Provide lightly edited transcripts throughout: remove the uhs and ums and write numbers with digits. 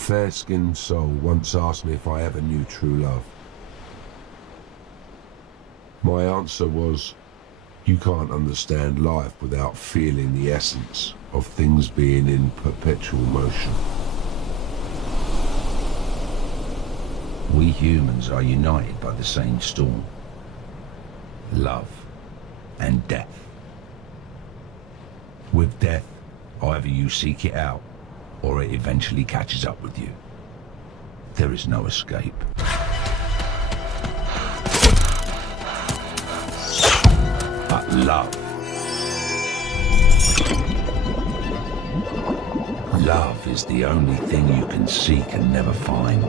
fair-skinned soul once asked me if I ever knew true love. My answer was, you can't understand life without feeling the essence of things being in perpetual motion. We humans are united by the same storm. Love and death. With death, either you seek it out, or it eventually catches up with you. There is no escape. But love. Love is the only thing you can seek and never find.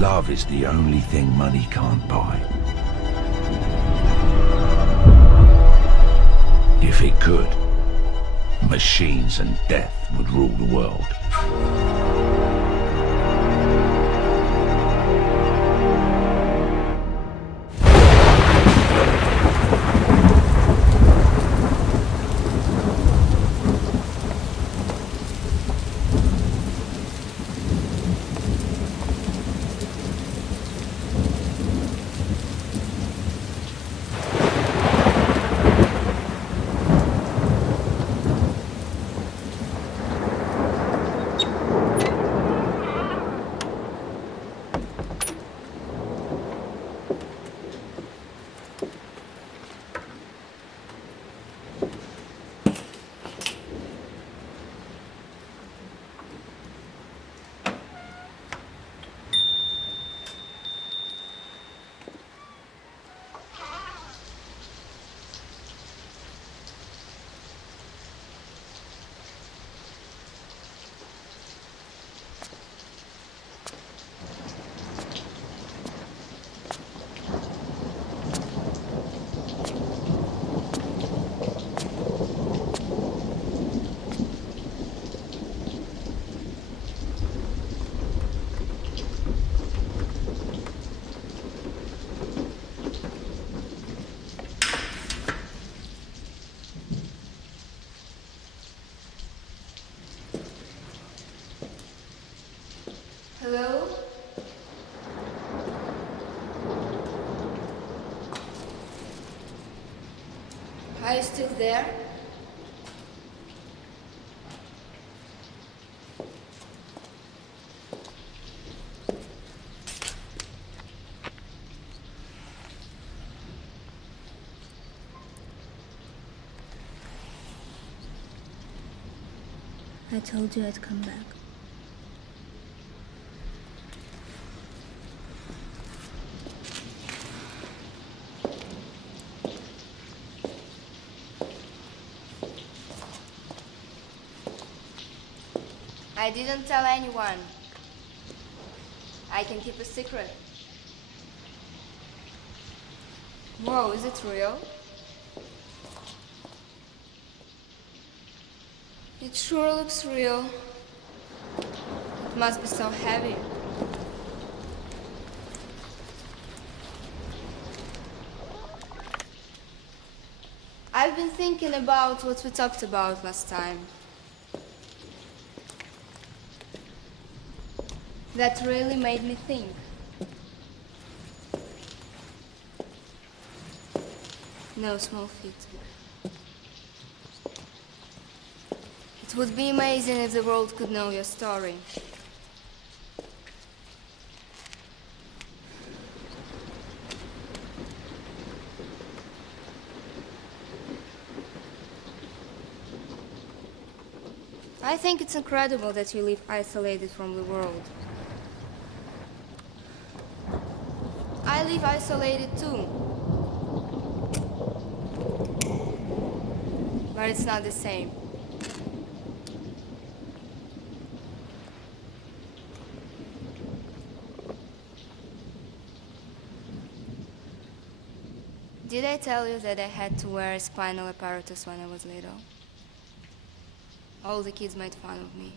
Love is the only thing money can't buy. If it could, machines and death would rule the world. Hello? Are you still there? I told you I'd come back. I didn't tell anyone. I can keep a secret. Whoa, is it real? It sure looks real. It must be so heavy. I've been thinking about what we talked about last time. That really made me think. No small feat. It would be amazing if the world could know your story. I think it's incredible that you live isolated from the world. I live isolated too. But it's not the same. Did I tell you that I had to wear a spinal apparatus when I was little? All the kids made fun of me.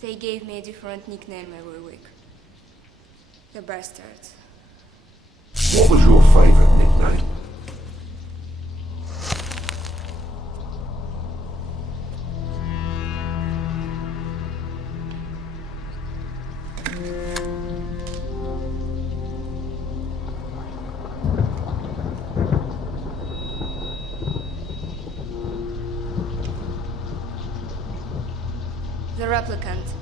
They gave me a different nickname every week. The bastards. What was your favorite nickname? replicant.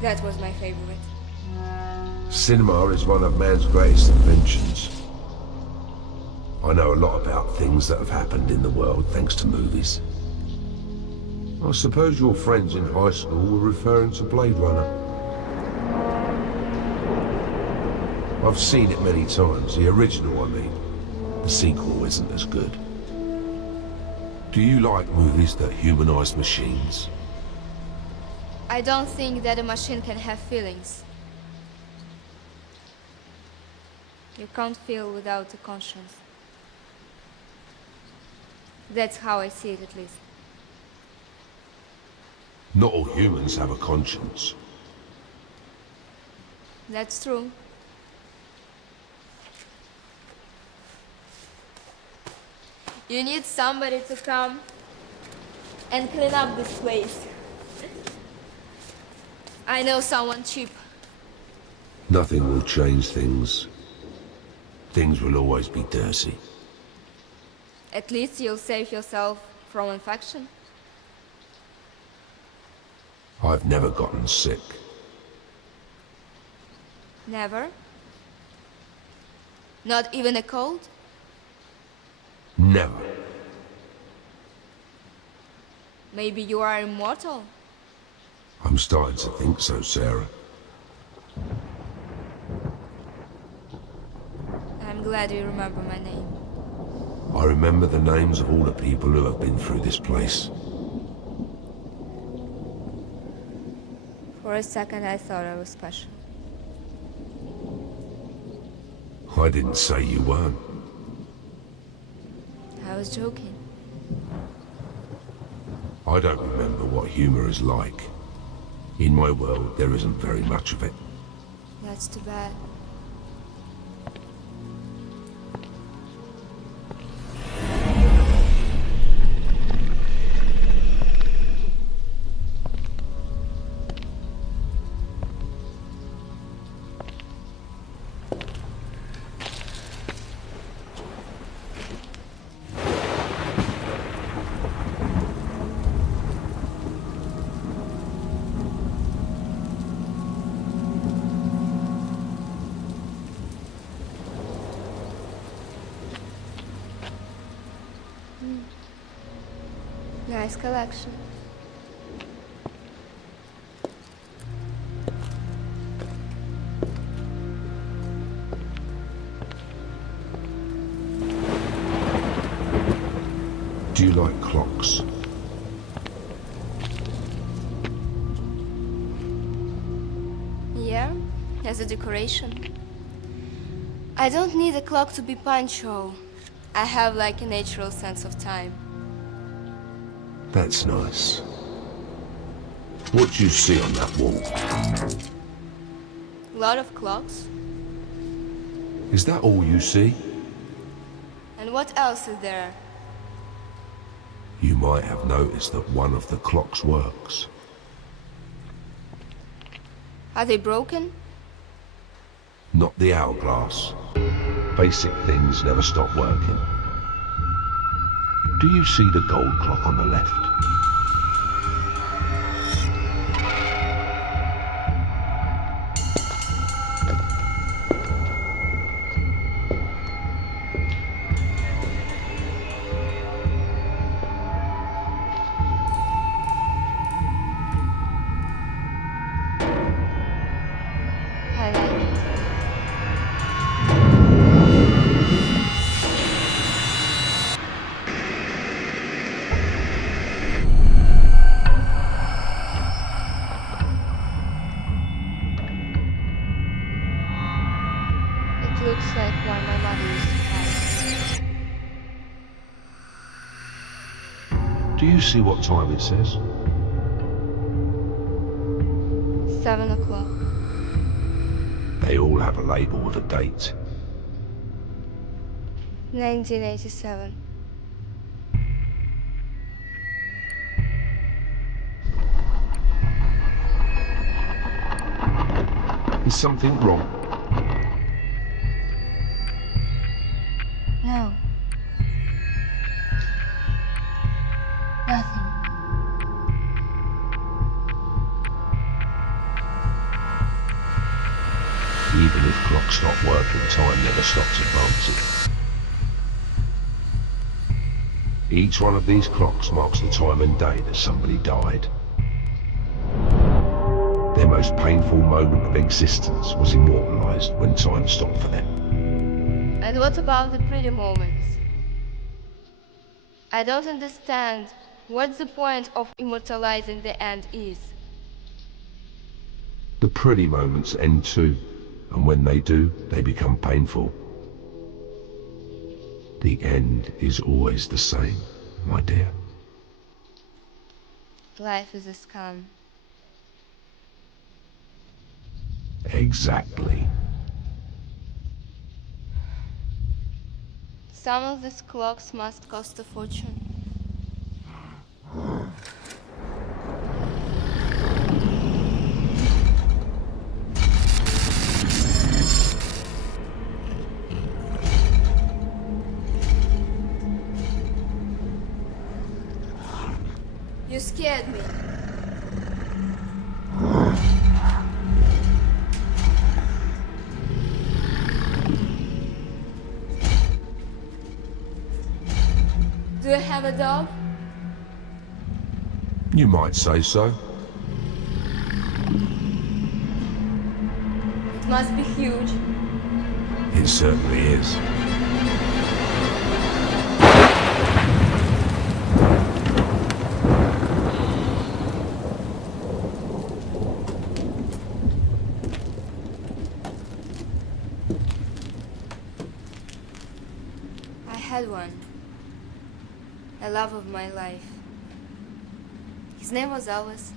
That was my favorite. Cinema is one of man's greatest inventions. I know a lot about things that have happened in the world thanks to movies. I suppose your friends in high school were referring to Blade Runner. I've seen it many times, the original I mean. The sequel isn't as good. Do you like movies that humanize machines? I don't think that a machine can have feelings. You can't feel without a conscience. That's how I see it, at least. Not all humans have a conscience. That's true. You need somebody to come and clean up this place. I know someone cheap. Nothing will change things. Things will always be dirty. At least you'll save yourself from infection. I've never gotten sick. Never? Not even a cold? Never. Maybe you are immortal? I'm starting to think so, Sara. I'm glad you remember my name. I remember the names of all the people who have been through this place. For a second I thought I was special. I didn't say you weren't. I was joking. I don't remember what humor is like. In my world, there isn't very much of it. That's too bad. Nice collection. Do you like clocks? Yeah, as a decoration. I don't need a clock to be punctual. I have like a natural sense of time. That's nice. What do you see on that wall? A lot of clocks. Is that all you see? And what else is there? You might have noticed that one of the clocks works. Are they broken? Not the hourglass. Basic things never stop working. Do you see the gold clock on the left? I like it. It looks like one my mother used to have. Do you see what time it says? 7 o'clock. They all have a label with a date. 1987. Is something wrong? No. Nothing. Even if clocks stop working, time never stops advancing. Each one of these clocks marks the time and day that somebody died. Their most painful moment of existence was immortalized when time stopped for them. And what about the pretty moments? I don't understand what the point of immortalizing the end is. The pretty moments end too, and when they do, they become painful. The end is always the same, my dear. Life is a scam. Exactly. Some of these clocks must cost a fortune. You scared me. Do you have a dog? You might say so. It must be huge. It certainly is. I had one. A love of my life. His name was Elvis.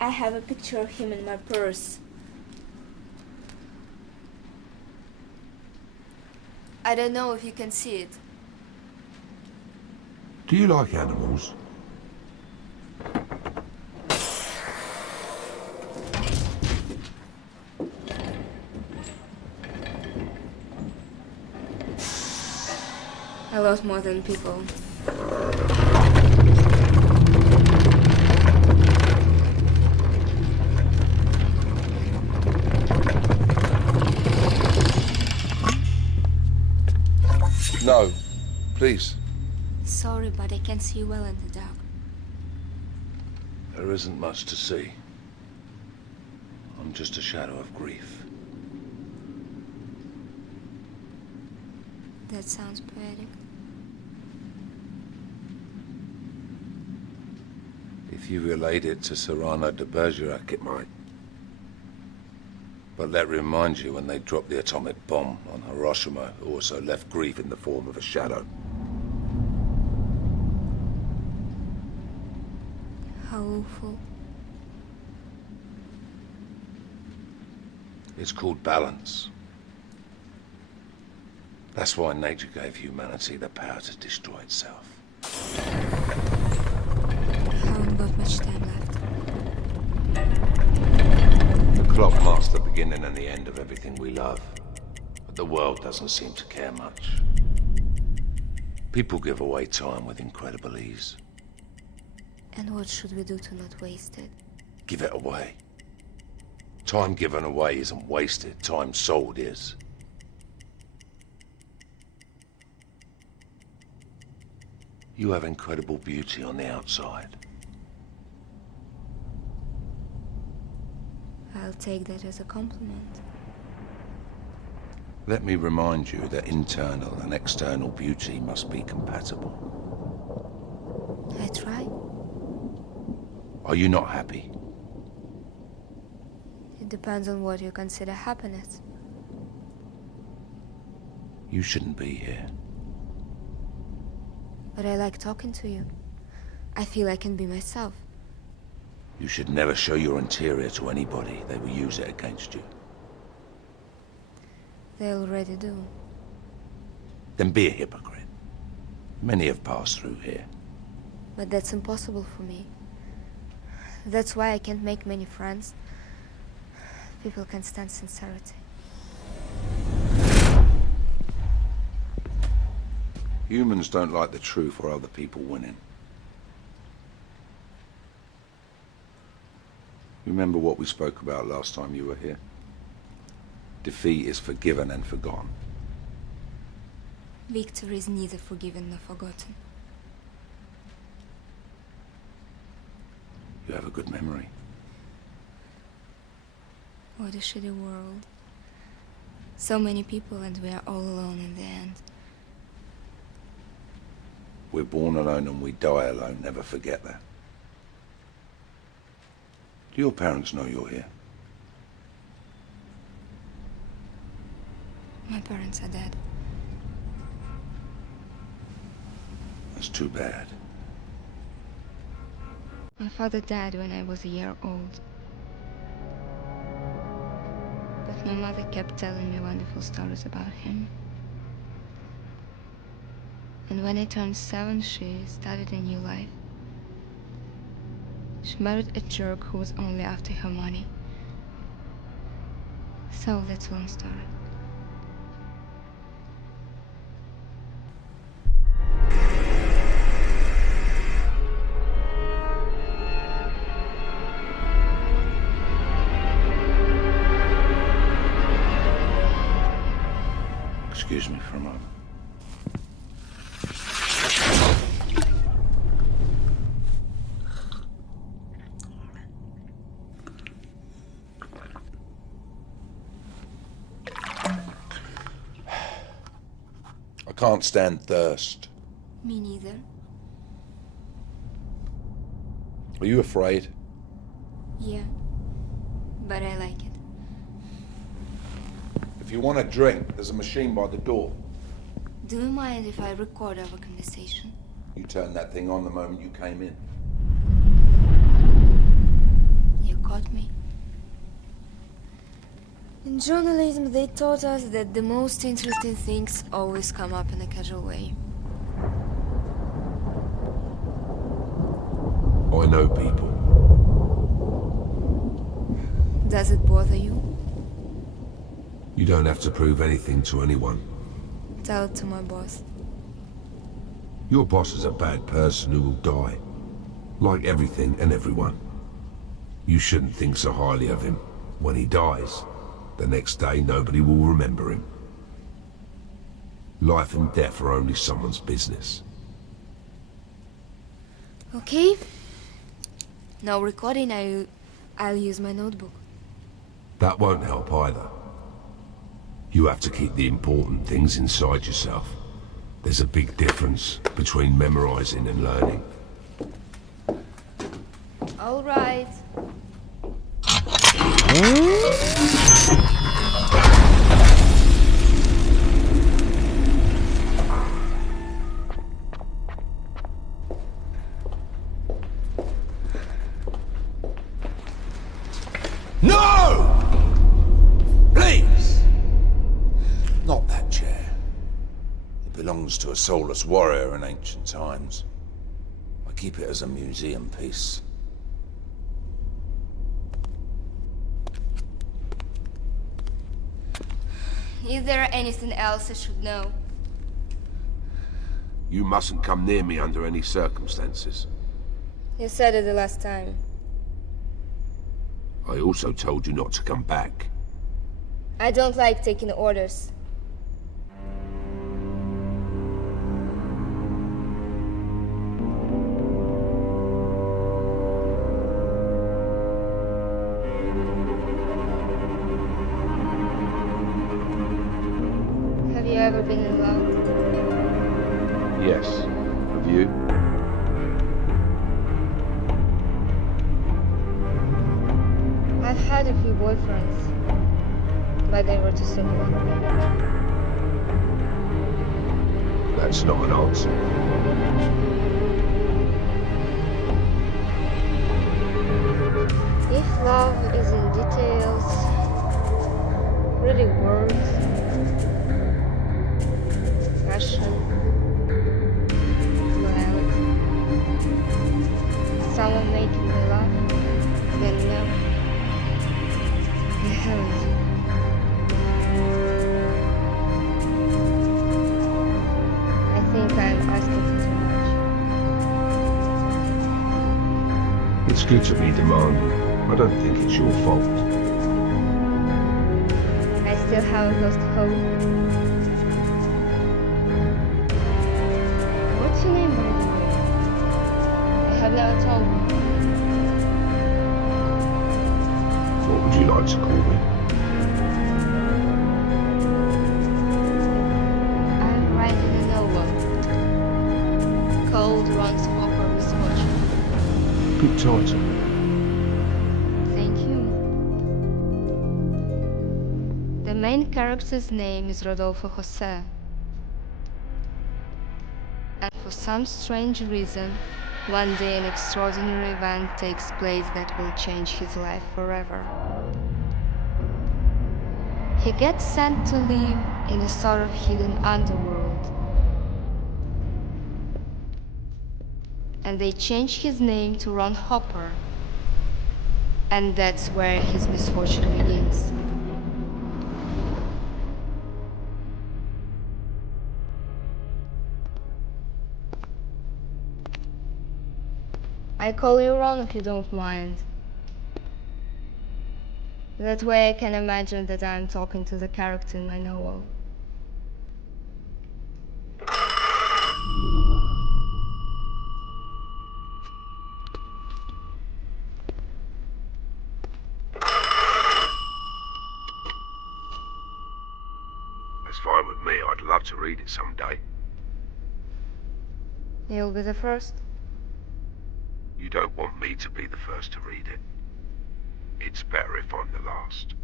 I have a picture of him in my purse. I don't know if you can see it. Do you like animals? A lot more than people. No, please. Sorry, but I can't see well in the dark. There isn't much to see. I'm just a shadow of grief. That sounds poetic. If you relate it to Sara de Bergerac, it might. But that reminds you when they dropped the atomic bomb on Hiroshima, it also left grief in the form of a shadow. How awful. It's called balance. That's why nature gave humanity the power to destroy itself. I haven't got much time left. The clock marks the beginning and the end of everything we love. But the world doesn't seem to care much. People give away time with incredible ease. And what should we do to not waste it? Give it away. Time given away isn't wasted. Time sold is. You have incredible beauty on the outside. I'll take that as a compliment. Let me remind you that internal and external beauty must be compatible. I try. Are you not happy? It depends on what you consider happiness. You shouldn't be here. But I like talking to you. I feel I can be myself. You should never show your interior to anybody. They will use it against you. They already do. Then be a hypocrite. Many have passed through here. But that's impossible for me. That's why I can't make many friends. People can't stand sincerity. Humans don't like the truth or other people winning. Remember what we spoke about last time you were here? Defeat is forgiven and forgotten. Victory is neither forgiven nor forgotten. You have a good memory. What a shitty world. So many people and we are all alone in the end. We're born alone and we die alone. Never forget that. Do your parents know you're here? My parents are dead. That's too bad. My father died when I was a year old. But my mother kept telling me wonderful stories about him. And when I turned 7, she started a new life. She married a jerk who was only after her money. So that's one story. Excuse me for a moment. I can't stand thirst. Me neither. Are you afraid? Yeah. But I like it. If you want a drink, there's a machine by the door. Do you mind if I record our conversation? You turned that thing on the moment you came in. You caught me. In journalism, they taught us that the most interesting things always come up in a casual way. I know people. Does it bother you? You don't have to prove anything to anyone. Tell it to my boss. Your boss is a bad person who will die. Like everything and everyone. You shouldn't think so highly of him. When he dies, the next day nobody will remember him. Life and death are only someone's business. Okay. No recording, I'll use my notebook. That won't help either. You have to keep the important things inside yourself. There's a big difference between memorizing and learning. All right. No! Please! Not that chair. It belongs to a soulless warrior in ancient times. I keep it as a museum piece. Is there anything else I should know? You mustn't come near me under any circumstances. You said it the last time. I also told you not to come back. I don't like taking orders. Have you ever been in love? Yes. Have you? I've had a few boyfriends, but they were too simple. That's not an answer. If love is in details, really words, passion, loyalty, someone making me laugh, then no, you haven't. I think I'm asking for too much. It's good to be demanding. I don't think it's your fault. I still haven't lost hope. What's your name, by the way? I have never told you. What would you like to call me? I'm writing a novel called Ron's Hopper Misfortune. Good title. Thank you. The main character's name is Rodolfo Jose. And for some strange reason, one day an extraordinary event takes place that will change his life forever. He gets sent to live in a sort of hidden underworld. And they change his name to Ron Hopper. And that's where his misfortune begins. I call you Ron if you don't mind. That way I can imagine that I'm talking to the character in my novel. That's fine with me. I'd love to read it someday. You'll be the first. You don't want me to be the first to read it. It's better if I'm the last.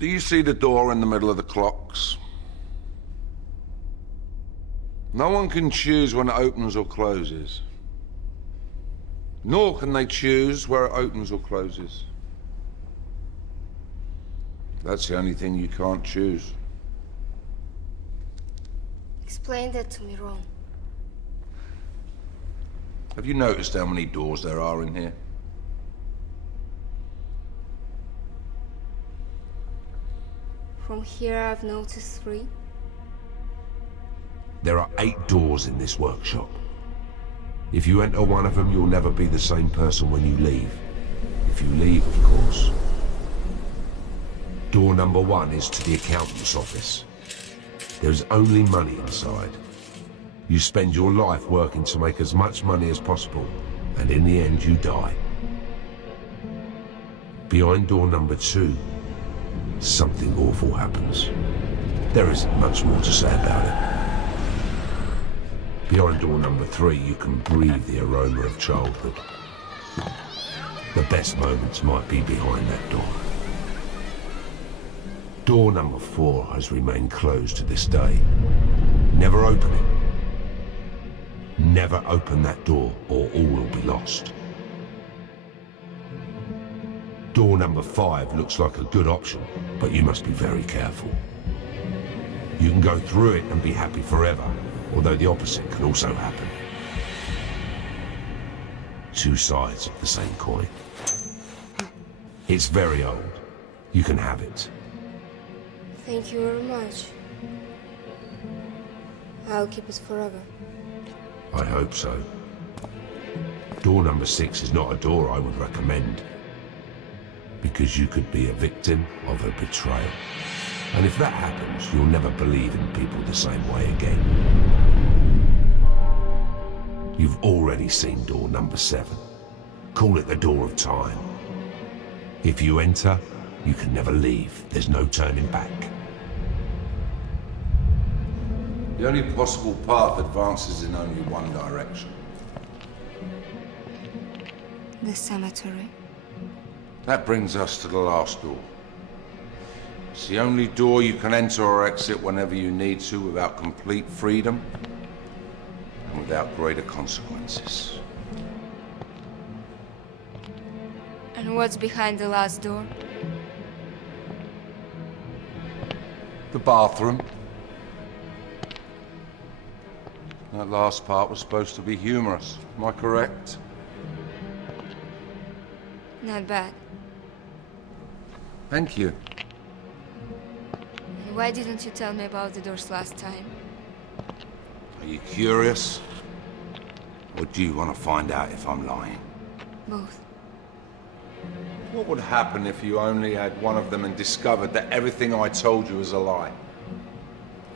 Do you see the door in the middle of the clocks? No one can choose when it opens or closes. Nor can they choose where it opens or closes. That's the only thing you can't choose. Explain that to me, Ron. Have you noticed how many doors there are in here? From here I've noticed 3. There are 8 doors in this workshop. If you enter one of them, you'll never be the same person when you leave. If you leave, of course. Door number 1 is to the accountant's office. There's only money inside. You spend your life working to make as much money as possible, and in the end you die. Behind door number 2, something awful happens. There isn't much more to say about it. Behind door number 3, you can breathe the aroma of childhood. The best moments might be behind that door. Door number 4 has remained closed to this day. Never open it. Never open that door, or all will be lost. Door number 5 looks like a good option, but you must be very careful. You can go through it and be happy forever, although the opposite can also happen. 2 sides of the same coin. It's very old. You can have it. Thank you very much. I'll keep it forever. I hope so. Door number 6 is not a door I would recommend, because you could be a victim of a betrayal. And if that happens, you'll never believe in people the same way again. You've already seen door number 7. Call it the door of time. If you enter, you can never leave. There's no turning back. The only possible path advances in only one direction. The cemetery. That brings us to the last door. It's the only door you can enter or exit whenever you need to without complete freedom and without greater consequences. And what's behind the last door? The bathroom. That last part was supposed to be humorous. Am I correct? Not bad. Thank you. Why didn't you tell me about the doors last time? Are you curious? Or do you want to find out if I'm lying? Both. What would happen if you only had one of them and discovered that everything I told you was a lie?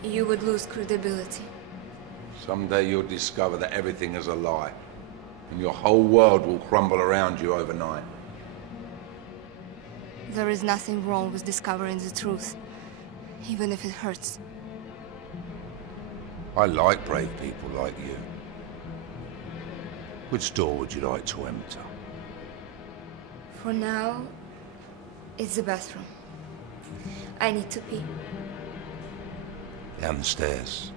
You would lose credibility. Someday you'll discover that everything is a lie, and your whole world will crumble around you overnight. There is nothing wrong with discovering the truth, even if it hurts. I like brave people like you. Which door would you like to enter? For now, it's the bathroom. I need to pee. Down the stairs.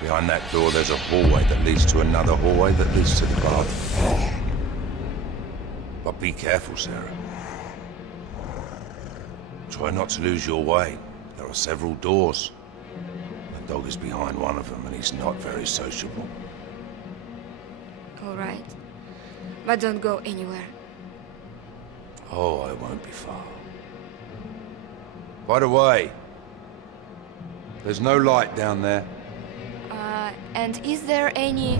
Behind that door there's a hallway that leads to another hallway that leads to the bathroom. But be careful, Sara. Try not to lose your way. There are several doors. The dog is behind one of them and he's not very sociable. All right. But don't go anywhere. Oh, I won't be far. By the way, there's no light down there. And is there any...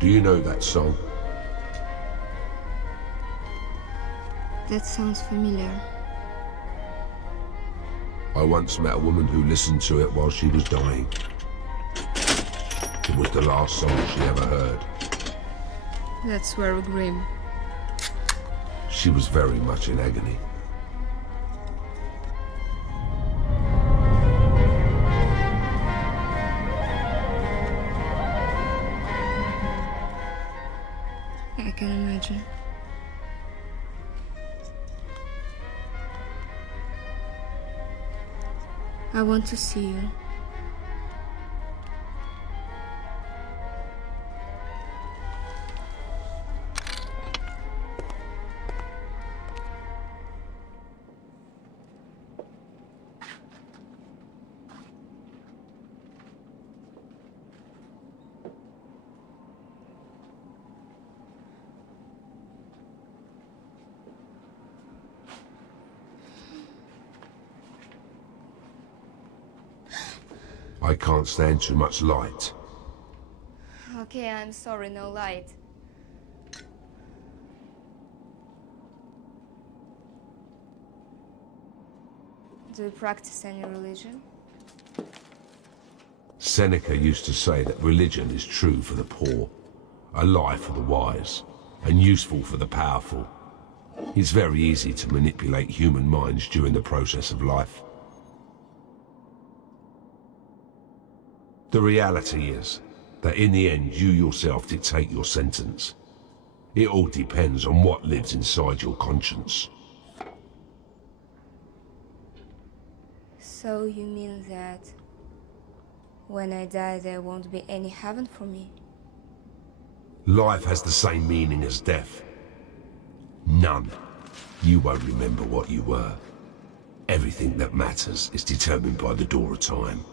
Do you know that song? That sounds familiar. I once met a woman who listened to it while she was dying. It was the last song she ever heard. That's very grim. She was very much in agony. I can imagine. I want to see you. I can't stand too much light. Okay, I'm sorry, no light. Do you practice any religion? Seneca used to say that religion is true for the poor, a lie for the wise, and useful for the powerful. It's very easy to manipulate human minds during the process of life. The reality is that in the end, you yourself dictate your sentence. It all depends on what lives inside your conscience. So you mean that when I die there won't be any heaven for me? Life has the same meaning as death. None. You won't remember what you were. Everything that matters is determined by the door of time.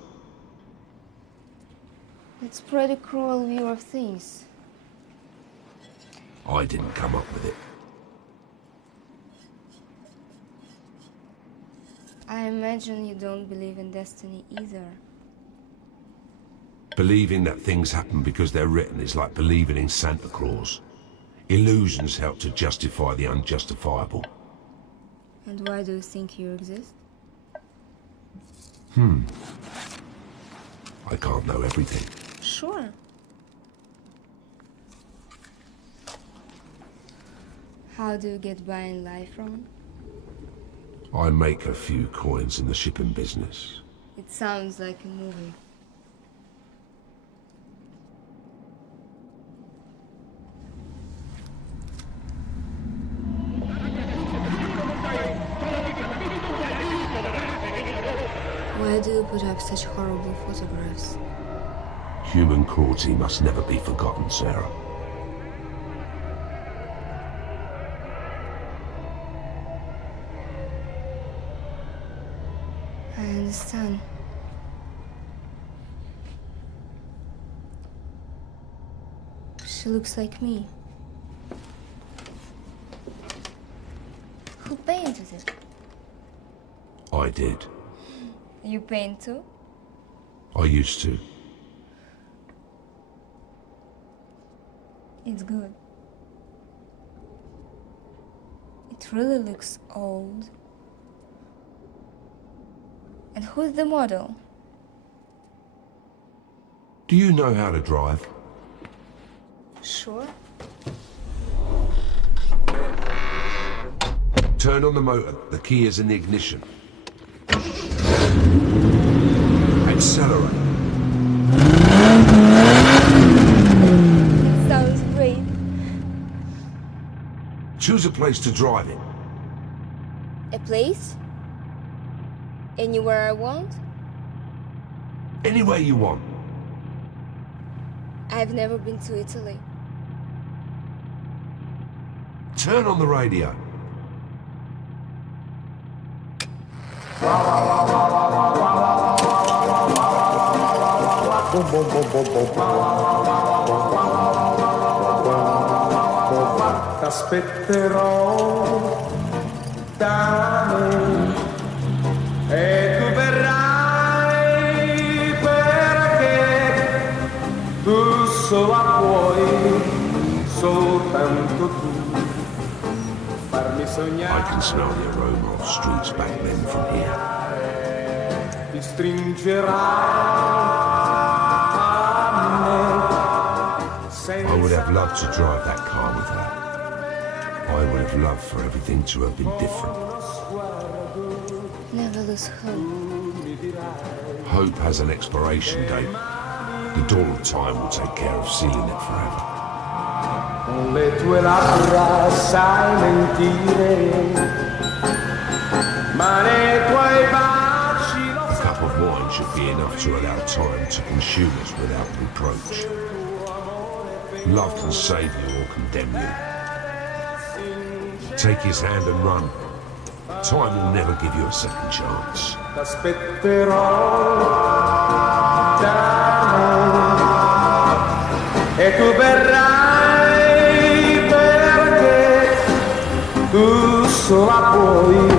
It's a pretty cruel view of things. I didn't come up with it. I imagine you don't believe in destiny either. Believing that things happen because they're written is like believing in Santa Claus. Illusions help to justify the unjustifiable. And why do you think you exist? I can't know everything. Sure. How do you get by in life, Ron? I make a few coins in the shipping business. It sounds like a movie. Why do you put up such horrible photographs? Human cruelty must never be forgotten, Sara. I understand. She looks like me. Who painted it? I did. You paint too? I used to. It's good. It really looks old. And who's the model? Do you know how to drive? Sure. Turn on the motor. The key is in the ignition. Accelerate. Sounds great. Choose a place to drive in. A place? Anywhere I want? Anywhere you want. I've never been to Italy. Turn on the radio. T'aspetterò da me e tu verrai perché tu sola puoi, soltanto tu, farmi I sognare. can smell the aroma of streets back then from here. Ti stringerai I would have loved to drive that car with her. I would have loved for everything to have been different. Never lose hope. Hope has an expiration date. The door of time will take care of sealing it forever. con le tue labbra sai mentire, ma nei tuoi baci lo A cup of wine should be enough to allow time to consume us without reproach. Love can save you or condemn you. Take his hand and run. Time will never give you a second chance. t'aspetterò da me e tu verrai perché tu sola puoi.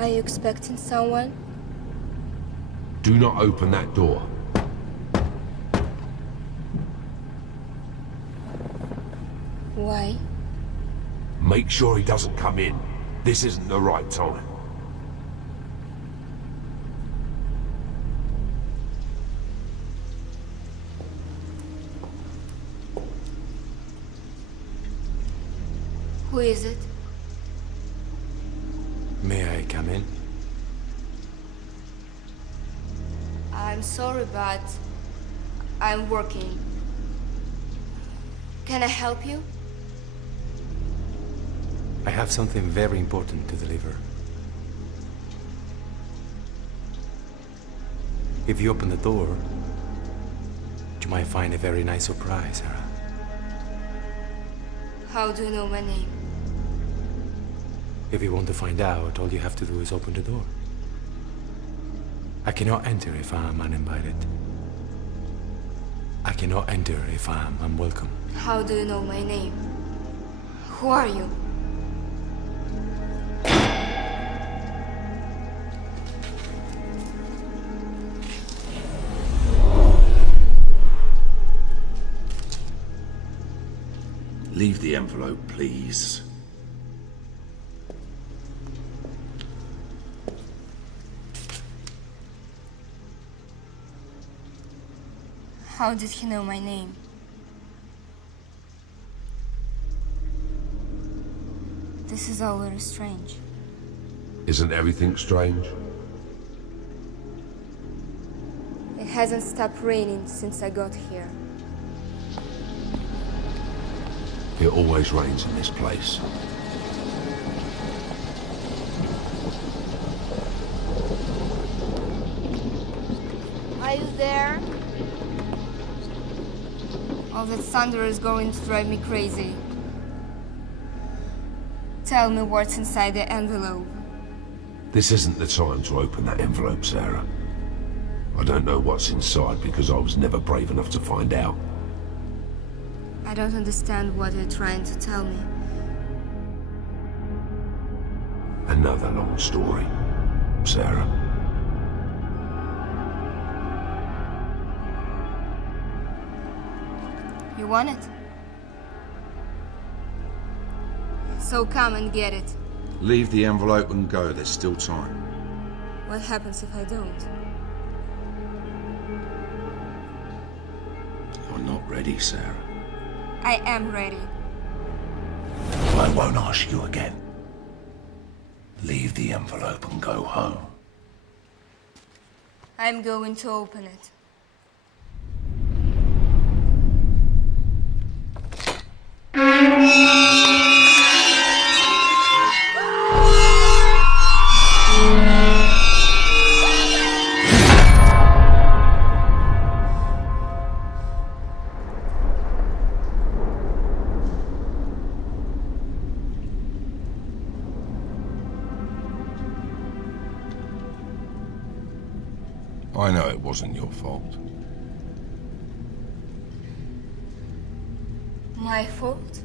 Are you expecting someone? Do not open that door. Why? Make sure he doesn't come in. This isn't the right time. Who is it? May I come in? I'm sorry, but I'm working. Can I help you? I have something very important to deliver. If you open the door, you might find a very nice surprise, Sara. How do you know my name? If you want to find out, all you have to do is open the door. I cannot enter if I'm uninvited. I cannot enter if I'm unwelcome. How do you know my name? Who are you? Leave the envelope, please. How did he know my name? This is all very strange. Isn't everything strange? It hasn't stopped raining since I got here. It always rains in this place. Are you there? All that thunder is going to drive me crazy. Tell me what's inside the envelope. This isn't the time to open that envelope, Sara. I don't know what's inside because I was never brave enough to find out. I don't understand what you're trying to tell me. Another long story, Sara. You want it? So come and get it. Leave the envelope and go. There's still time. What happens if I don't? You're not ready, Sara. I am ready. I won't ask you again. Leave the envelope and go home. I'm going to open it. I know it wasn't your fault. My fault?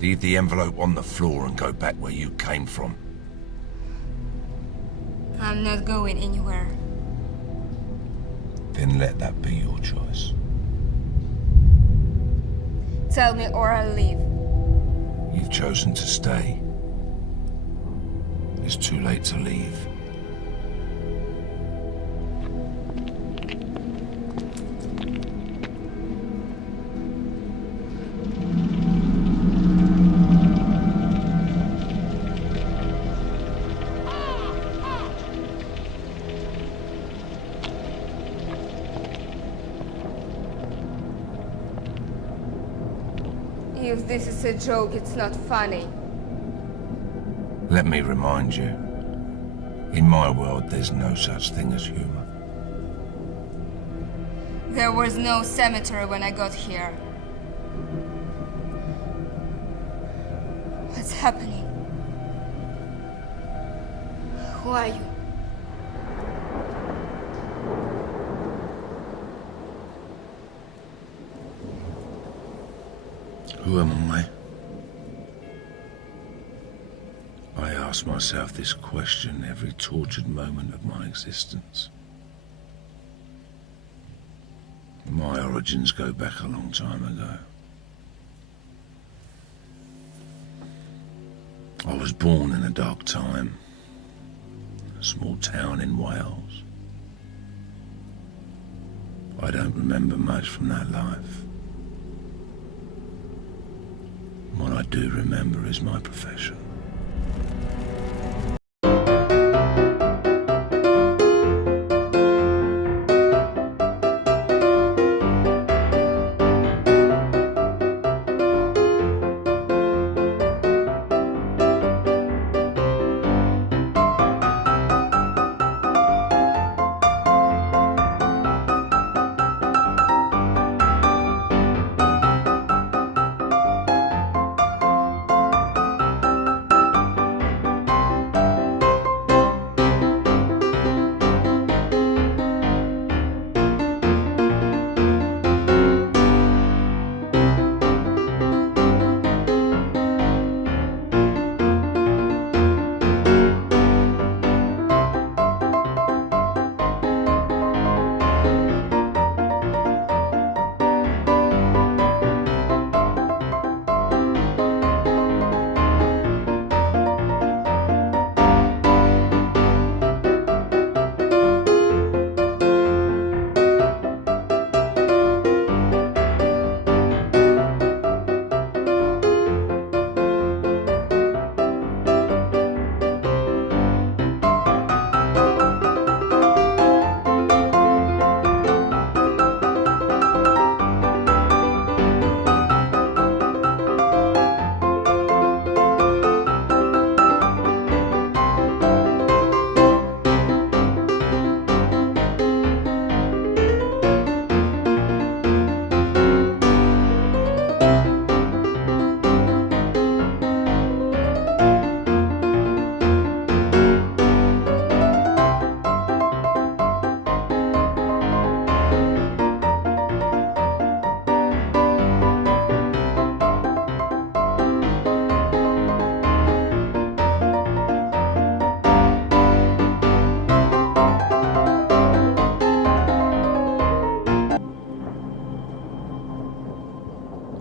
Leave the envelope on the floor and go back where you came from. I'm not going anywhere. Then let that be your choice. Tell me or I'll leave. You've chosen to stay. It's too late to leave. If this is a joke, it's not funny. Let me remind you, in my world there's no such thing as humor. There was no cemetery when I got here. What's happening? Who are you? Who am I? I ask myself this question every tortured moment of my existence. My origins go back a long time ago. I was born in a dark time, a small town in Wales. I don't remember much from that life. What I do remember is my profession.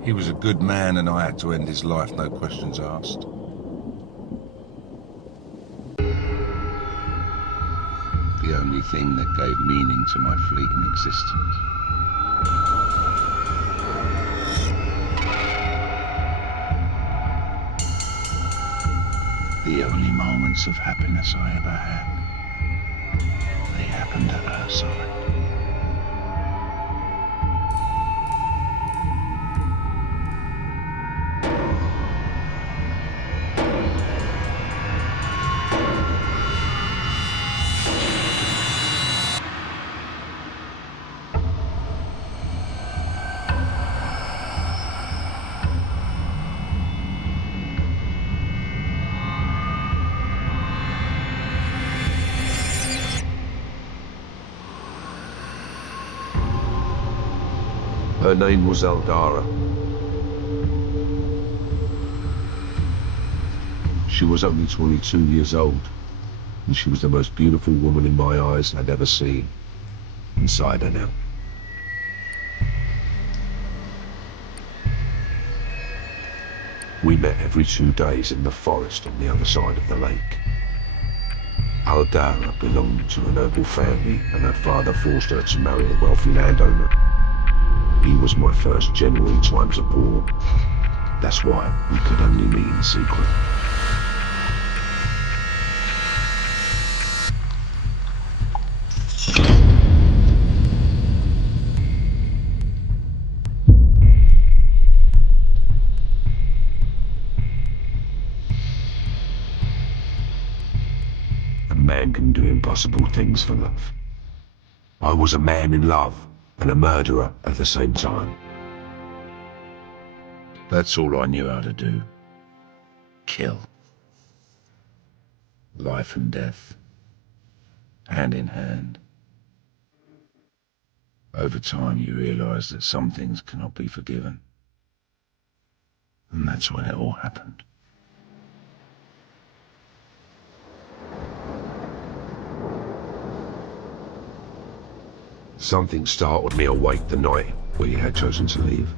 He was a good man and I had to end his life, no questions asked. The only thing that gave meaning to my fleeting existence. The only moments of happiness I ever had, they happened at her side. Her name was Eldara. She was only 22 years old, and she was the most beautiful woman in my eyes I'd ever seen. Inside her now. We met every 2 days in the forest on the other side of the lake. Eldara belonged to a noble family, and her father forced her to marry a wealthy landowner. He was my first general in times of war. That's why we could only meet in secret. A man can do impossible things for love. I was a man in love and a murderer at the same time. That's all I knew how to do. Kill. Life and death. Hand in hand. Over time you realize that some things cannot be forgiven. And that's when it all happened. Something startled me awake the night we had chosen to leave.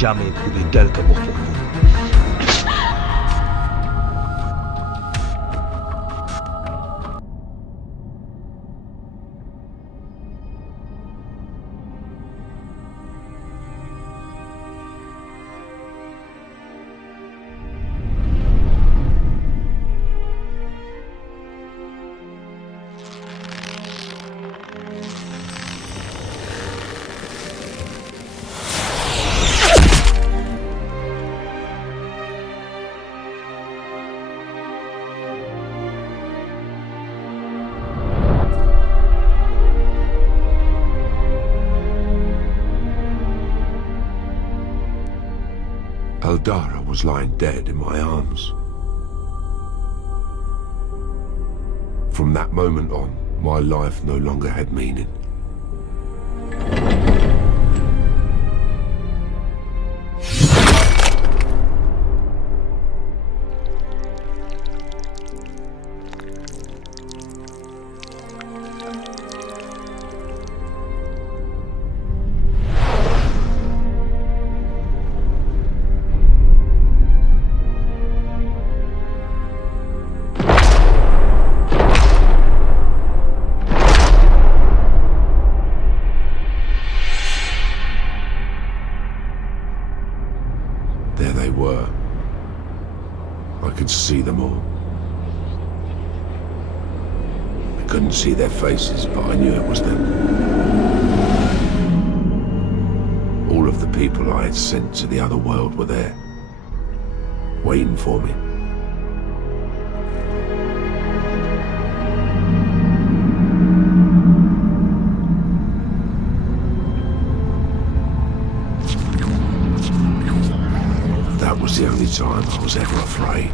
Jamais plus létal qu'amour pour vous. Dara was lying dead in my arms. From that moment on, my life no longer had meaning. There they were. I could see them all. I couldn't see their faces, but I knew it was them. All of the people I had sent to the other world were there, waiting for me. That was the only time I was ever afraid.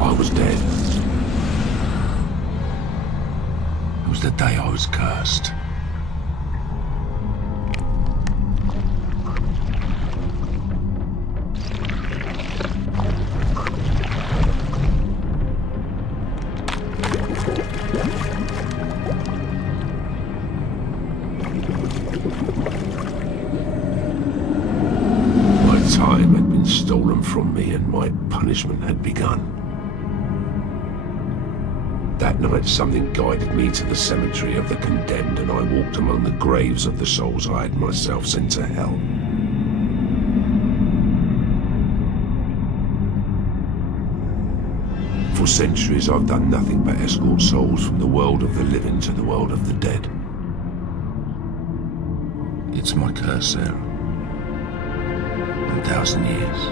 I was dead. It was the day I was cursed. Time had been stolen from me and my punishment had begun. That night something guided me to the cemetery of the condemned and I walked among the graves of the souls I had myself sent to hell. For centuries, I've done nothing but escort souls from the world of the living to the world of the dead. It's my curse, Sara. 1,000 years.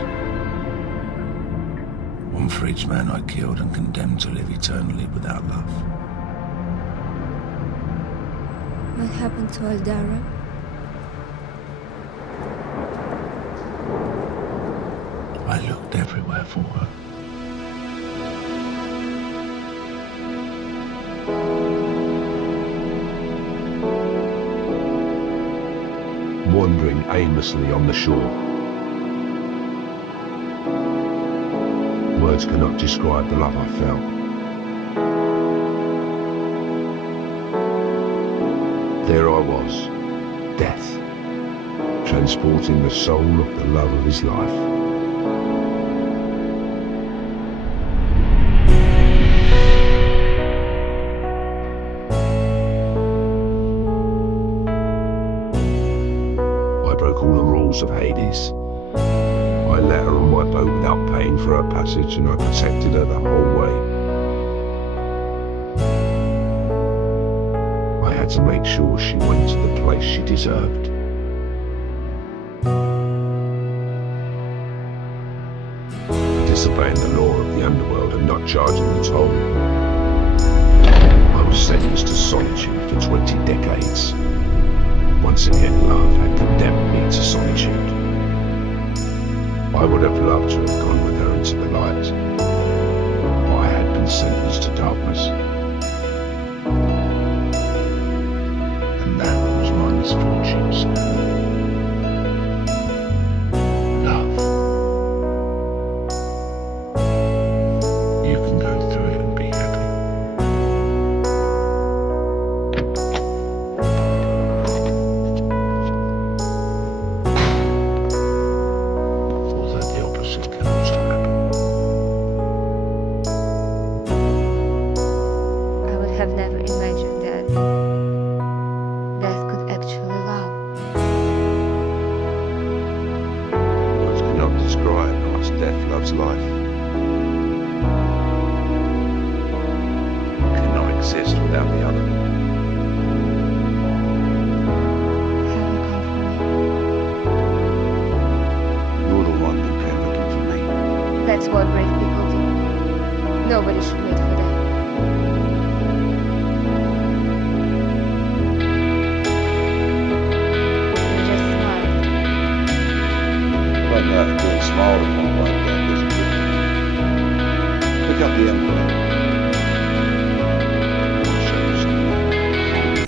One for each man I killed and condemned to live eternally without love. What happened to Aldara? I looked everywhere for her. Wandering aimlessly on the shore. Words cannot describe the love I felt. There I was, death, transporting the soul of the love of his life. I broke all the rules of Hades. I let her on my boat without paying for her passage, and I protected her the whole way. I had to make sure she went to the place she deserved. Disobeying the law of the underworld and not charging the toll, I was sentenced to solitude for 20 decades. Once again, love had condemned me to solitude. I would have loved to have gone with her into the light, but I had been sentenced to darkness. And that was my misfortune, Sara. Love. You can go through it and be happy. Although the opposite can also happen. I would have never imagined that death could actually love. Words cannot describe how much death loves life. Cannot exist without the other. Have you come for me? You're the one who came looking for me. That's what brave people do. Nobody should wait for that. You just smiled. But nothing being smiled upon like that, isn't it? Pick up the envelope. I'll show you something. Follow me.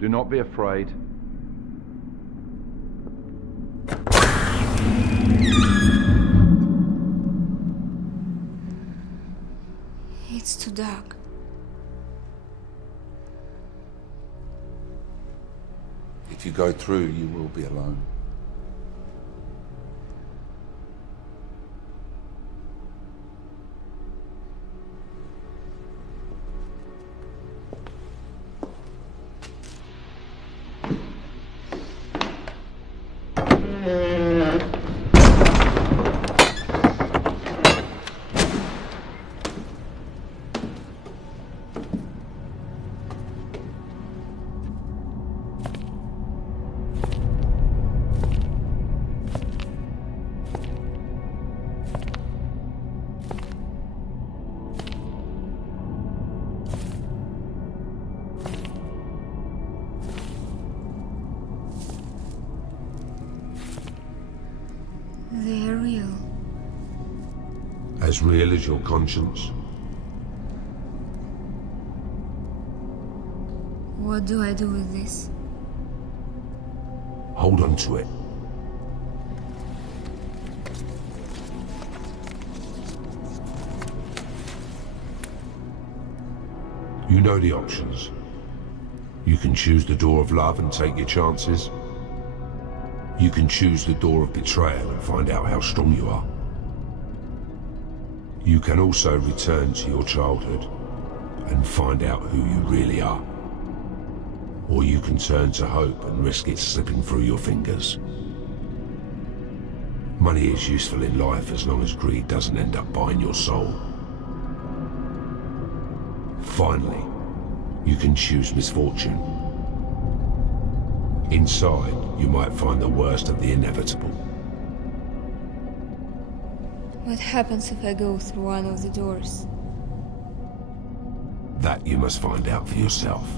Do not be afraid. It's too dark. If you go through, you will be alone. They're real. As real as your conscience. What do I do with this? Hold on to it. You know the options. You can choose the door of love and take your chances, You can choose the door of betrayal and find out how strong you are. You can also return to your childhood and find out who you really are. Or you can turn to hope and risk it slipping through your fingers. Money is useful in life as long as greed doesn't end up buying your soul. Finally, you can choose misfortune. Inside, you might find the worst of the inevitable. What happens if I go through one of the doors? That you must find out for yourself.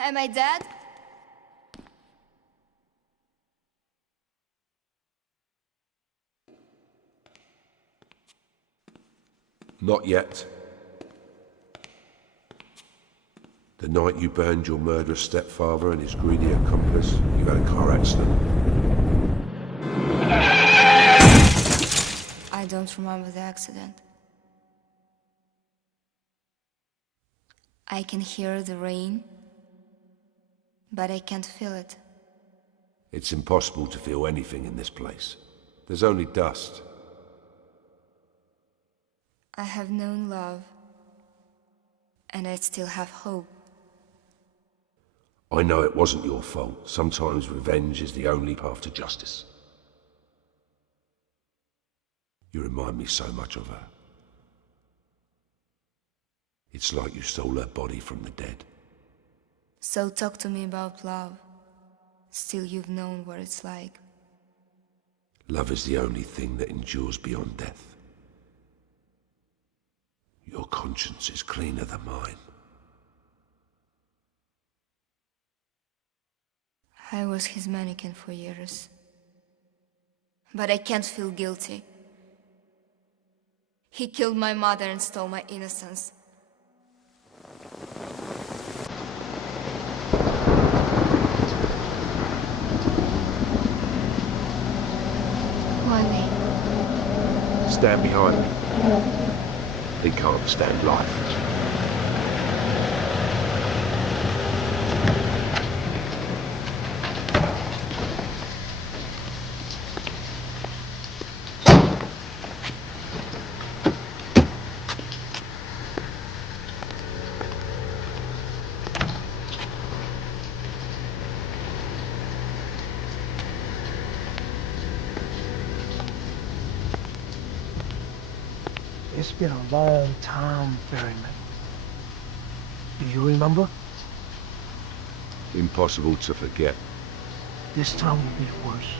Am I dead? Not yet. The night you burned your murderous stepfather and his greedy accomplice, you had a car accident. I don't remember the accident. I can hear the rain, but I can't feel it. It's impossible to feel anything in this place. There's only dust. I have known love, and I still have hope. I know it wasn't your fault. Sometimes revenge is the only path to justice. You remind me so much of her. It's like you stole her body from the dead. So talk to me about love. Still you've known what it's like. Love is the only thing that endures beyond death. Your conscience is cleaner than mine. I was his mannequin for years. But I can't feel guilty. He killed my mother and stole my innocence. Why me? Stand behind me. He can't stand life. It's been a long time, Ferryman. Do you remember? Impossible to forget. This time will be worse.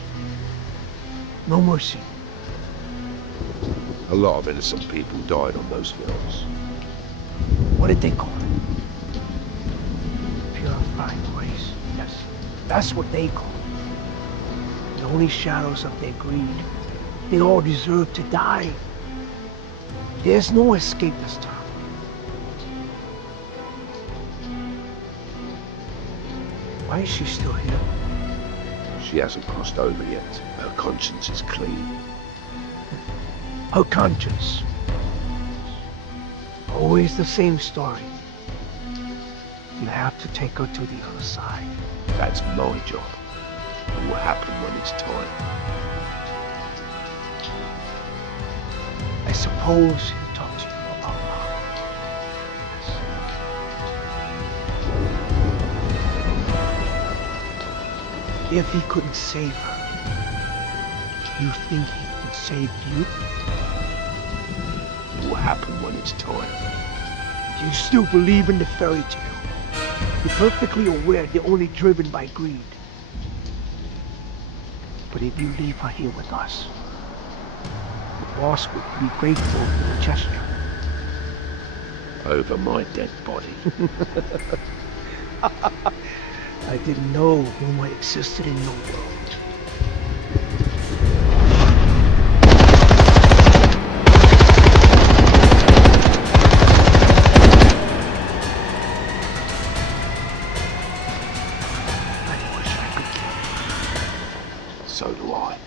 No mercy. A lot of innocent people died on those fields. What did they call it? Purifying grace. Yes, that's what they call it. The only shadows of their greed. They all deserve to die. There's no escape this time. Why is she still here? She hasn't crossed over yet. Her conscience is clean. Her conscience. Always the same story. You have to take her to the other side. That's my job. It will happen when it's time. I suppose he talked to you about love. Yes. If he couldn't save her, you think he could save you? It will happen when it's time. Do you still believe in the fairy tale? You're perfectly aware they're only driven by greed. But if you leave her here with us, the boss would be grateful for the gesture. Over my dead body. I didn't know whom I existed in your world. I wish I could kill you. So do I.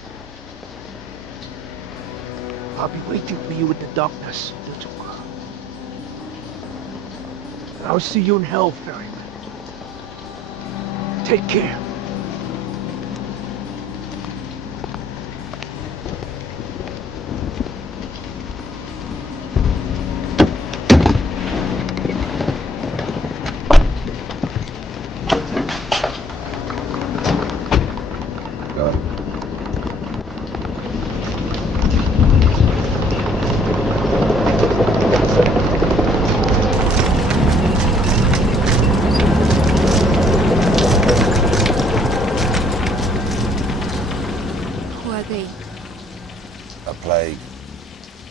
I'll be waiting for you in the darkness, little girl. I'll see you in hell, Ferryman. Take care.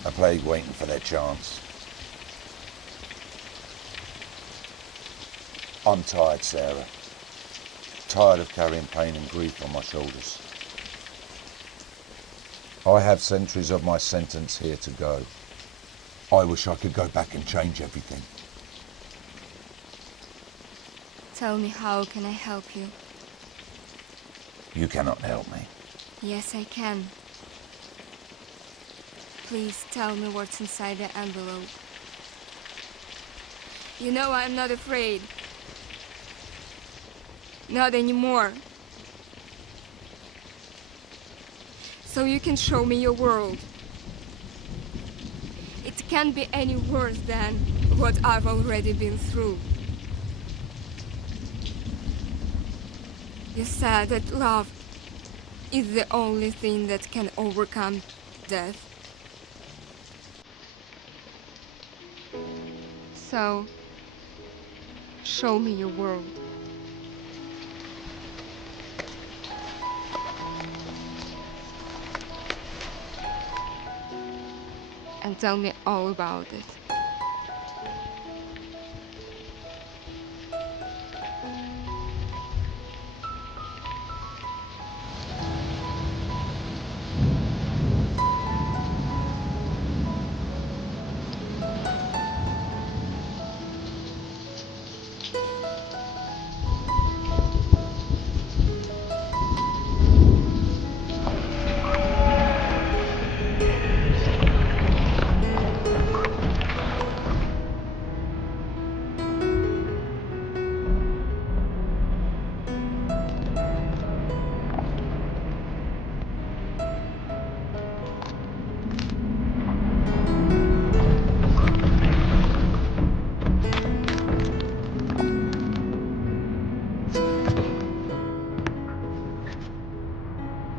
A plague waiting for their chance. I'm tired, Sarah. Tired of carrying pain and grief on my shoulders. I have centuries of my sentence here to go. I wish I could go back and change everything. Tell me, how can I help you? You cannot help me. Yes, I can. Please tell me what's inside the envelope. You know I'm not afraid. Not anymore. So you can show me your world. It can't be any worse than what I've already been through. You said that love is the only thing that can overcome death. So, show me your world. And tell me all about it.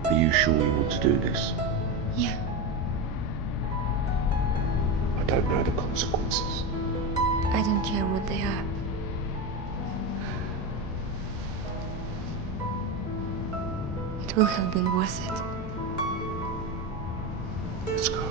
Are you sure you want to do this? Yeah. I don't know the consequences. I don't care what they are. It will have been worth it. Let's go.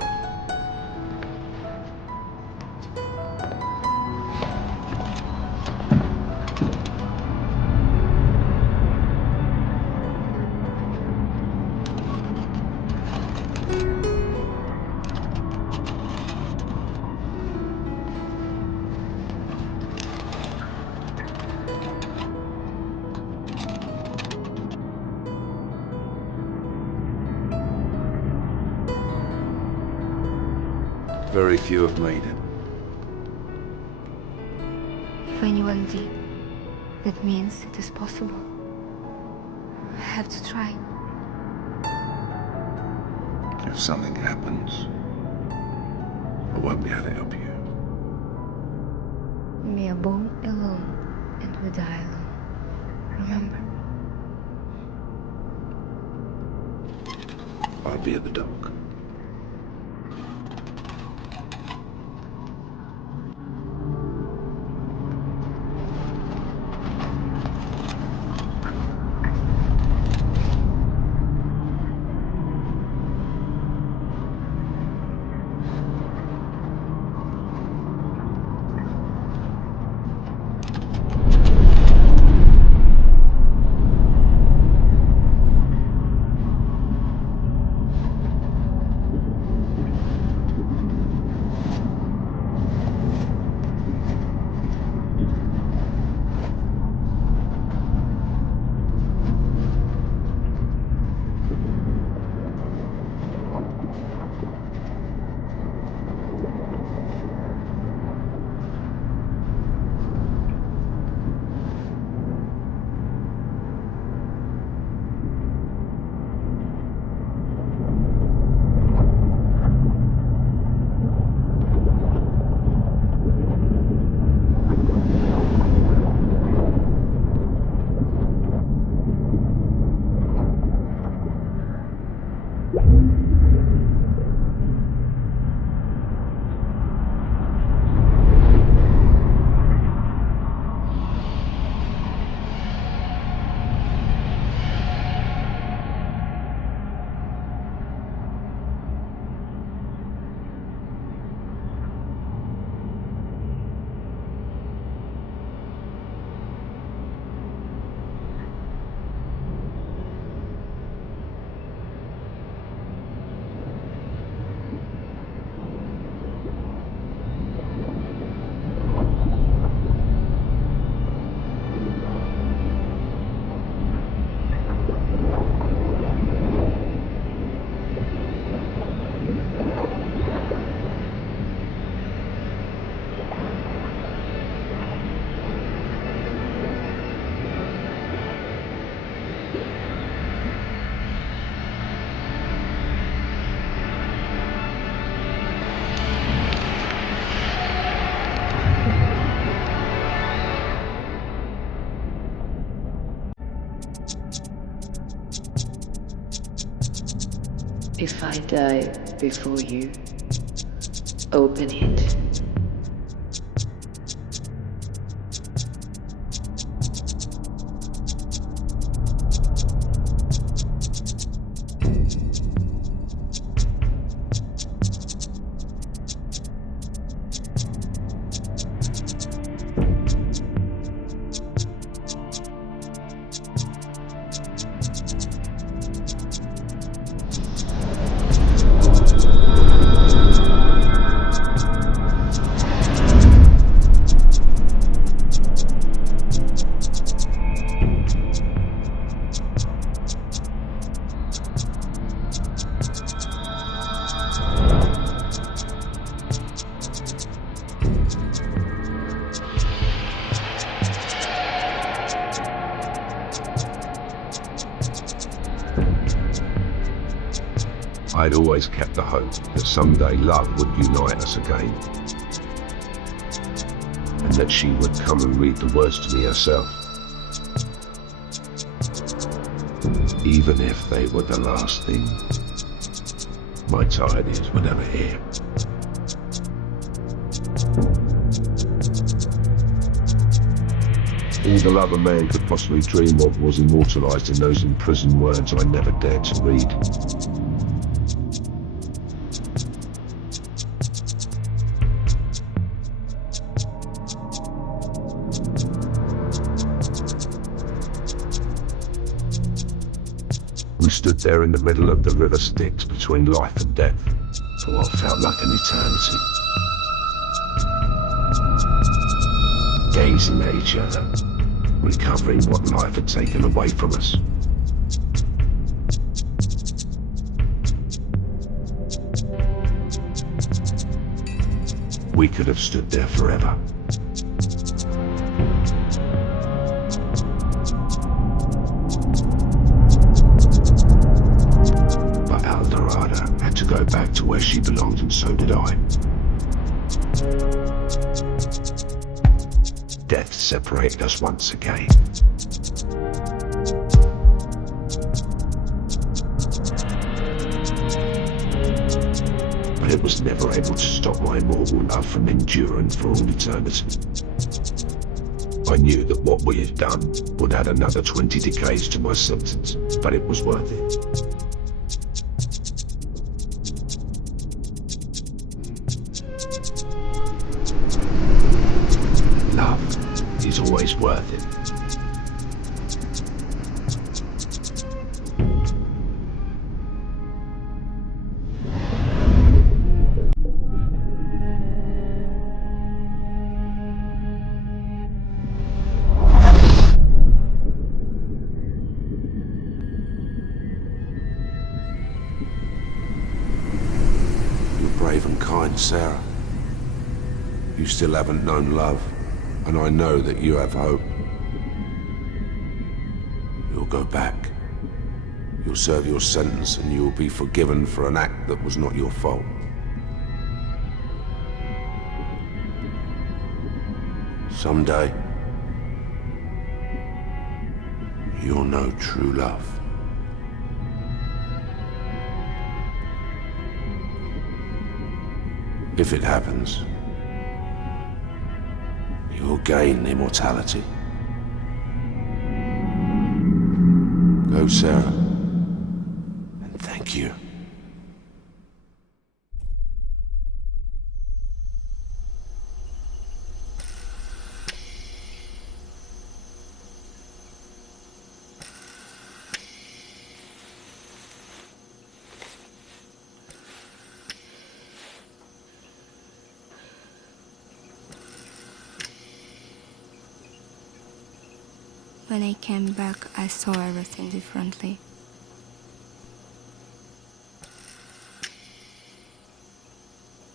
Very few have made it. If anyone did, that means it is possible. I have to try. If something happens, I won't be able to help you. We are born alone, and we die alone. Remember? I'll be at the dock. If I die before you, open it. I'd always kept the hope that someday love would unite us again, and that she would come and read the words to me herself, even if they were the last thing my tired ears would ever hear. All the love a man could possibly dream of was immortalized in those imprisoned words I never dared to read. We stood there in the middle of the river Styx between life and death for what felt like an eternity, gazing at each other, recovering what life had taken away from us. We could have stood there forever. Go back to where she belonged, and so did I. Death separated us once again. But it was never able to stop my immortal love from enduring for all eternity. I knew that what we had done would add another 20 decades to my sentence, but it was worth it. Is always worth it. You're brave and kind, Sara. You still haven't known love. And I know that you have hope. You'll go back. You'll serve your sentence and you'll be forgiven for an act that was not your fault. Someday, you'll know true love. If it happens, you'll gain immortality. Go, Sara, and thank you. When I came back, I saw everything differently.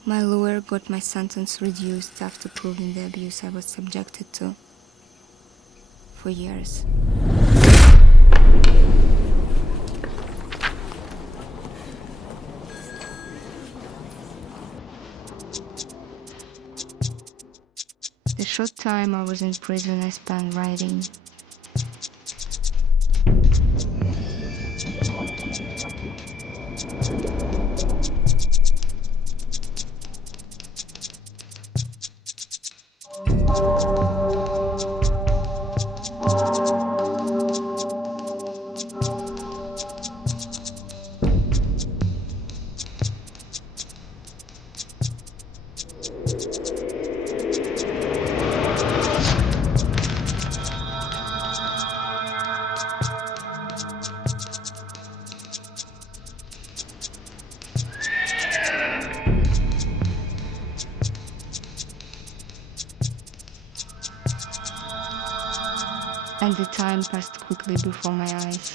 My lawyer got my sentence reduced after proving the abuse I was subjected to for years. The short time I was in prison, I spent writing. And the time passed quickly before my eyes.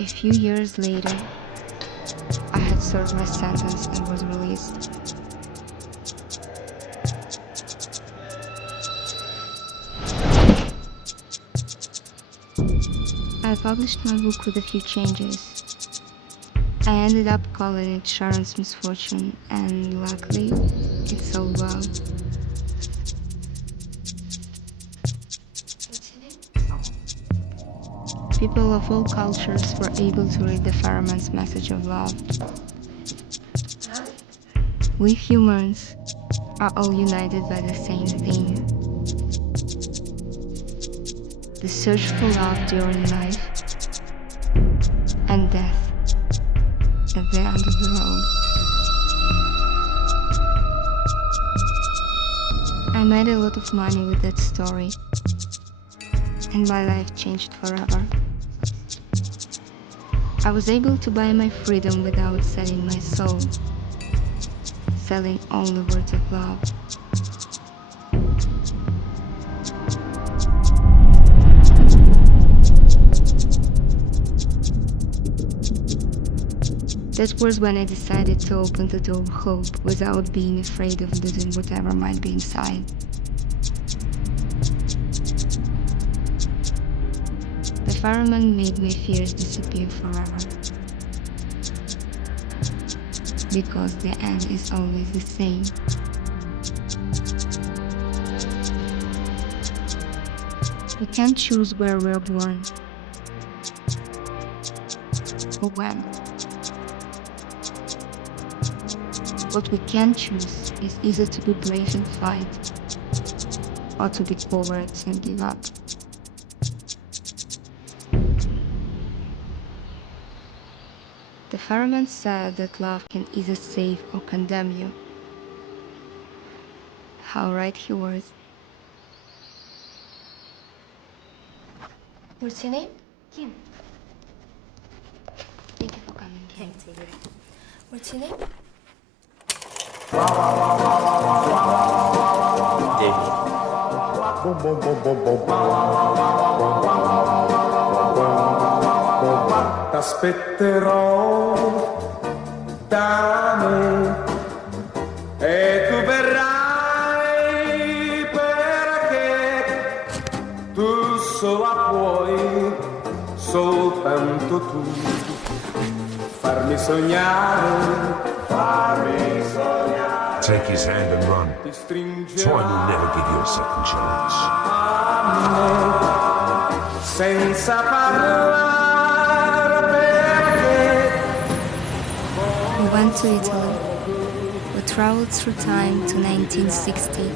A few years later, I had served my sentence and was released. I published my book with a few changes. I ended up calling it Sharon's Misfortune, and luckily, it sold well. People of all cultures were able to read the Pharaoh's message of love. We humans are all united by the same thing. The search for love during life and death at the end of the road. I made a lot of money with that story, and my life changed forever. I was able to buy my freedom without selling my soul, selling only words of love. That was when I decided to open the door of hope without being afraid of losing whatever might be inside. The fireman made my fears disappear forever. Because the end is always the same. We can't choose where we're born or when. What we can choose is either to be brave and fight, or to be cowards and give up. The fireman said that love can either save or condemn you. How right he was. What's your name? Kim. Thank you for coming. Thanks, David. What's your name? T'aspetterò da me e tu verrai perché tu sola puoi, soltanto tu, farmi sognare. Take his hand and run. Time will never give you a second chance. Senza parlare perché We went to Italy. We traveled through time to 1960,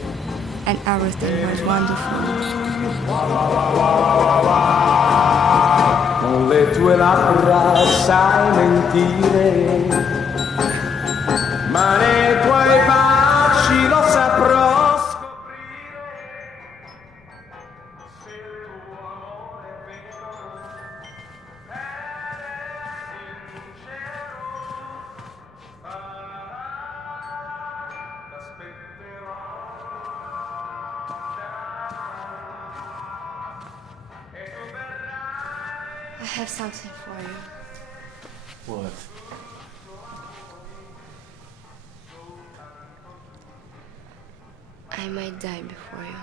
and everything was wonderful. con le tue labbra sai mentire, ma nei tuoi baci lo saprò scoprire. Se il tuo amore è vero ed è sincero, t'aspetterò e tu verrai. I have something for you. What? I might die before you.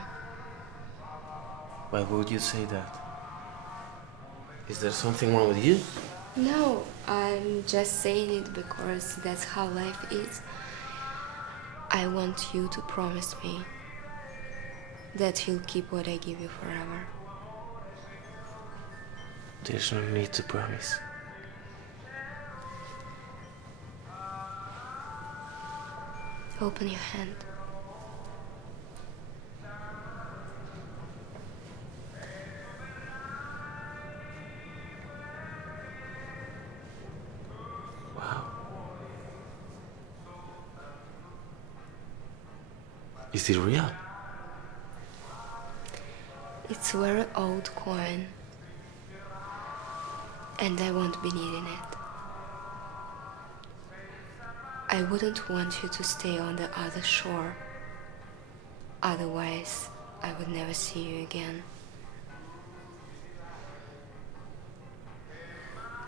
Why would you say that? Is there something wrong with you? No, I'm just saying it because that's how life is. I want you to promise me that you'll keep what I give you forever. There's no need to promise. Open your hand. Wow. Is it real? It's a very old coin, and I won't be needing it. I wouldn't want you to stay on the other shore. Otherwise, I would never see you again.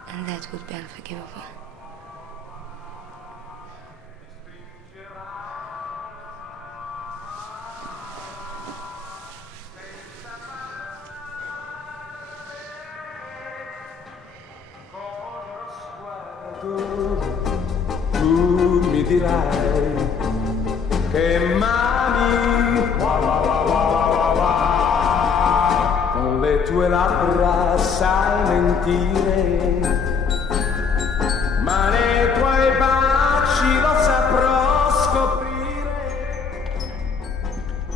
And that would be unforgivable. Tu mi dirai che mani con le tue labbra sai mentire, ma nei tuoi baci lo saprò scoprire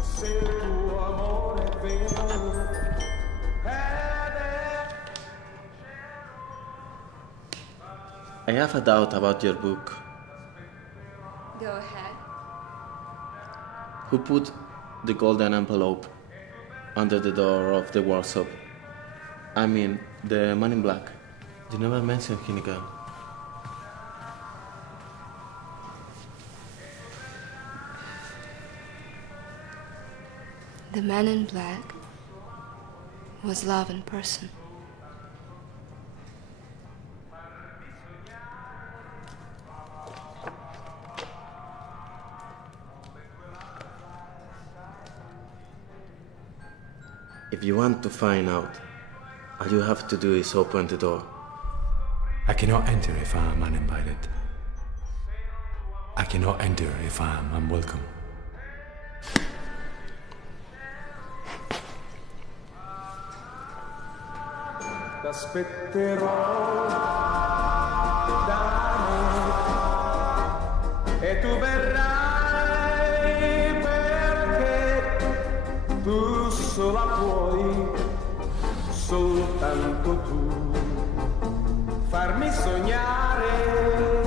se il tuo amore è vero ed è. I have a doubt about your book. Go ahead. Who put the golden envelope under the door of the workshop? I mean, the man in black. You never mentioned him again. The man in black was love in person. If you want to find out, all you have to do is open the door. I cannot enter if I am uninvited. I cannot enter if I am unwelcome. T'aspetterò da me e tu verrai perché tu sola puoi, soltanto tu, farmi sognare,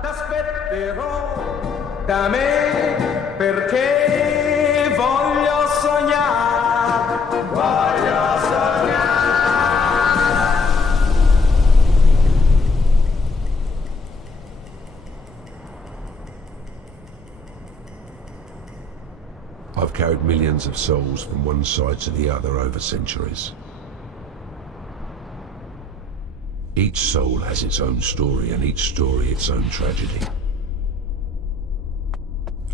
t'aspetterò da me perché voglio sognare, voglio sognare. I've carried millions of souls from one side to the other over centuries. Each soul has its own story, and each story its own tragedy.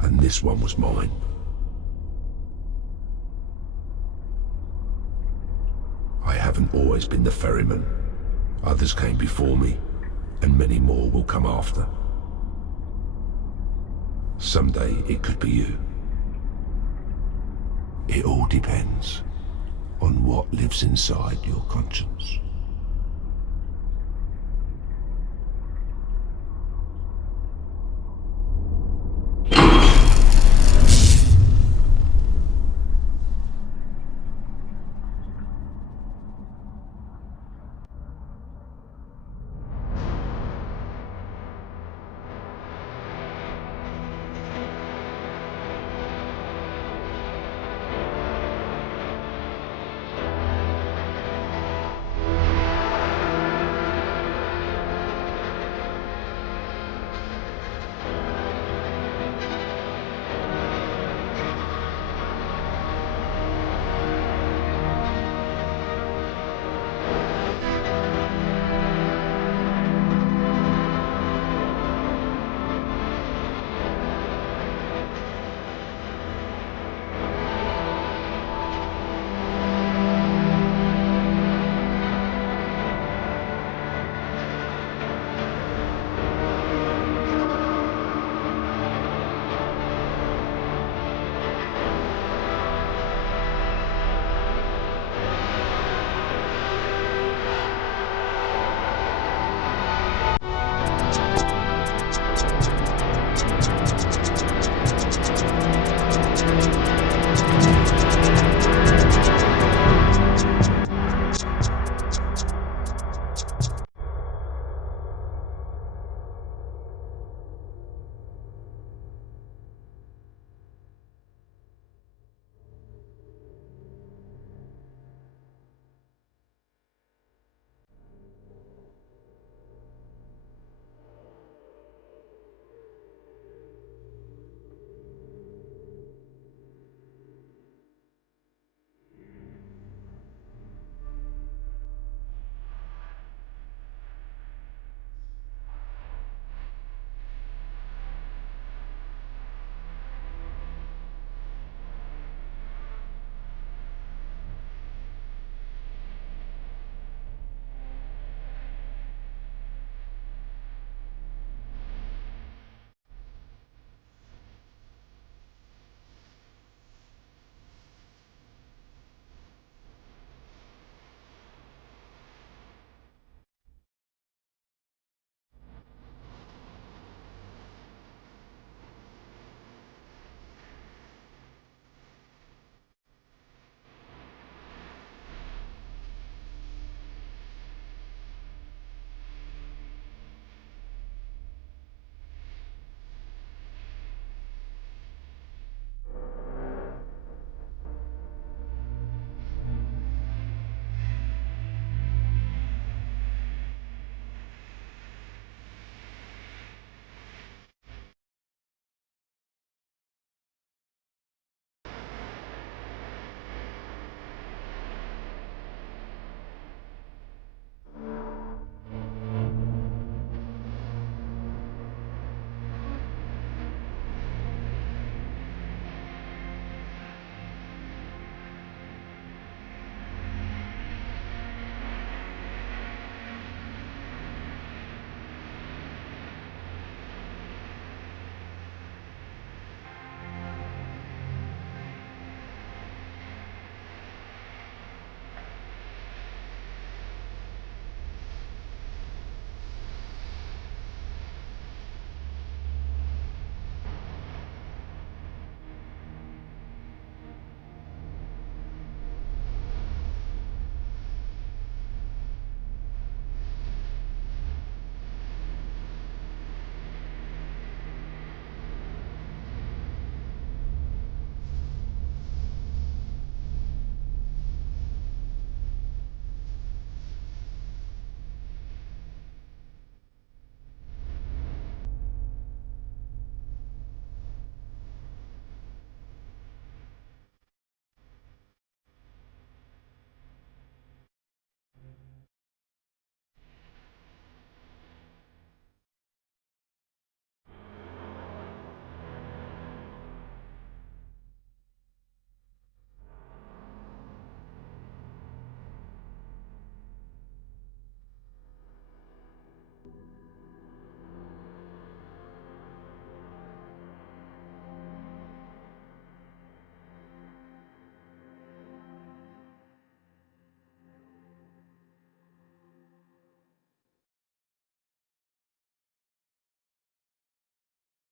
And this one was mine. I haven't always been the ferryman. Others came before me, and many more will come after. Someday it could be you. It all depends on what lives inside your conscience.